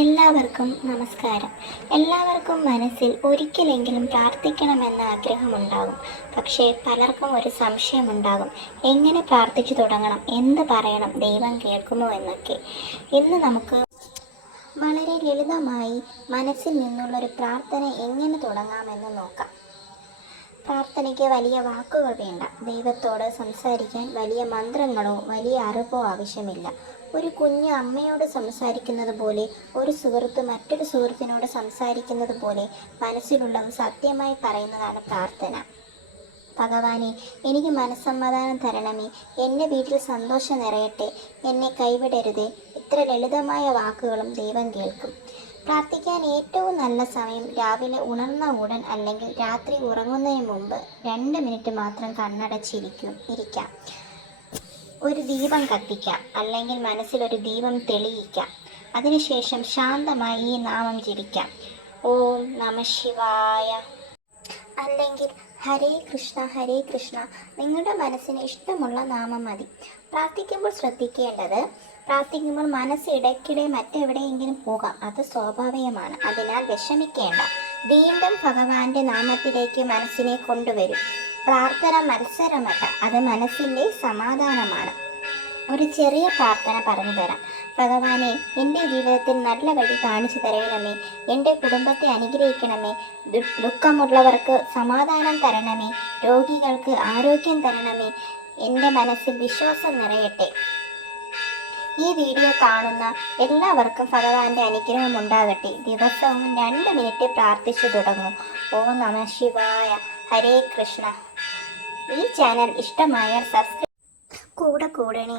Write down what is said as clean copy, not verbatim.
എല്ലാവർക്കും നമസ്കാരം. എല്ലാവർക്കും മനസ്സിൽ ഒരിക്കലെങ്കിലും പ്രാർത്ഥിക്കണമെന്ന ആഗ്രഹമുണ്ടാകും. പക്ഷേ പലർക്കും ഒരു സംശയമുണ്ടാകും, എങ്ങനെ പ്രാർത്ഥിച്ചു തുടങ്ങണം, എന്ത് പറയണം, ദൈവം കേൾക്കുമോ എന്നൊക്കെ. ഇന്ന് നമുക്ക് വളരെ ലളിതമായി മനസ്സിൽ നിന്നുള്ളൊരു പ്രാർത്ഥന എങ്ങനെ തുടങ്ങാമെന്ന് നോക്കാം. പ്രാർത്ഥനയ്ക്ക് വലിയ വാക്കുകൾ വേണ്ട. ദൈവത്തോട് സംസാരിക്കാൻ വലിയ മന്ത്രങ്ങളോ വലിയ അറിവോ ആവശ്യമില്ല. ഒരു കുഞ്ഞ് അമ്മയോട് സംസാരിക്കുന്നത് പോലെ, ഒരു സുഹൃത്ത് മറ്റൊരു സുഹൃത്തിനോട് സംസാരിക്കുന്നത് പോലെ മനസ്സിലുള്ളത് സത്യമായി പറയുന്നതാണ് പ്രാർത്ഥന. ഭഗവാനെ, എനിക്ക് മനസ്സമാധാനം തരണമേ, എൻ്റെ വീട്ടിൽ സന്തോഷം നിറയട്ടെ, എന്നെ കൈവിടരുതേ. ഇത്ര ലളിതമായ വാക്കുകളും ദൈവം കേൾക്കും. പ്രാർത്ഥിക്കാൻ ഏറ്റവും നല്ല സമയം രാവിലെ ഉണർന്ന ഉടൻ അല്ലെങ്കിൽ രാത്രി ഉറങ്ങുന്നതിന് മുമ്പ് 2 മിനിറ്റ് മാത്രം ഇരിക്കാം. ഒരു ദീപം കത്തിക്കാം, അല്ലെങ്കിൽ മനസ്സിലൊരു ദീപം തെളിയിക്കാം. അതിനുശേഷം ശാന്തമായി ഈ നാമം ജപിക്കാം: ഓം നമ ശിവായ, അല്ലെങ്കിൽ ഹരേ കൃഷ്ണ ഹരേ കൃഷ്ണ. നിങ്ങളുടെ മനസ്സിന് ഇഷ്ടമുള്ള നാമം മതി. പ്രാർത്ഥിക്കുമ്പോൾ ശ്രദ്ധിക്കേണ്ടത്, പ്രാർത്ഥിക്കുമ്പോൾ മനസ്സ് ഇടയ്ക്കിടെ മറ്റെവിടെയെങ്കിലും പോകാം. അത് സ്വാഭാവികമാണ്. അതിനാൽ വിഷമിക്കേണ്ട. വീണ്ടും ഭഗവാന്റെ നാമത്തിലേക്ക് മനസ്സിനെ കൊണ്ടുവരും. പ്രാർത്ഥന മത്സരമല്ല, അത് മനസ്സിൻ്റെ സമാധാനമാണ്. ഒരു ചെറിയ പ്രാർത്ഥന പറഞ്ഞു തരാം. ഭഗവാനെ, എൻ്റെ ജീവിതത്തിൽ നല്ല വഴി കാണിച്ചു തരണമേ, എൻ്റെ കുടുംബത്തെ അനുഗ്രഹിക്കണമേ, ദുഃഖമുള്ളവർക്ക് സമാധാനം തരണമേ, രോഗികൾക്ക് ആരോഗ്യം തരണമേ, എൻ്റെ മനസ്സിൽ വിശ്വാസം നിറയട്ടെ. ഈ വീഡിയോ കാണുന്ന എല്ലാവർക്കും ഭഗവാന്റെ അനുഗ്രഹം ഉണ്ടാകട്ടെ. ദിവസവും 2 മിനിറ്റ് പ്രാർത്ഥിച്ചു തുടങ്ങൂ. ഓം നമ ശിവായ, ഹരേ കൃഷ്ണ. ഈ ചാനൽ ഇഷ്ടമായാൽ സബ്സ്ക്രൈബ് കൂടണേ.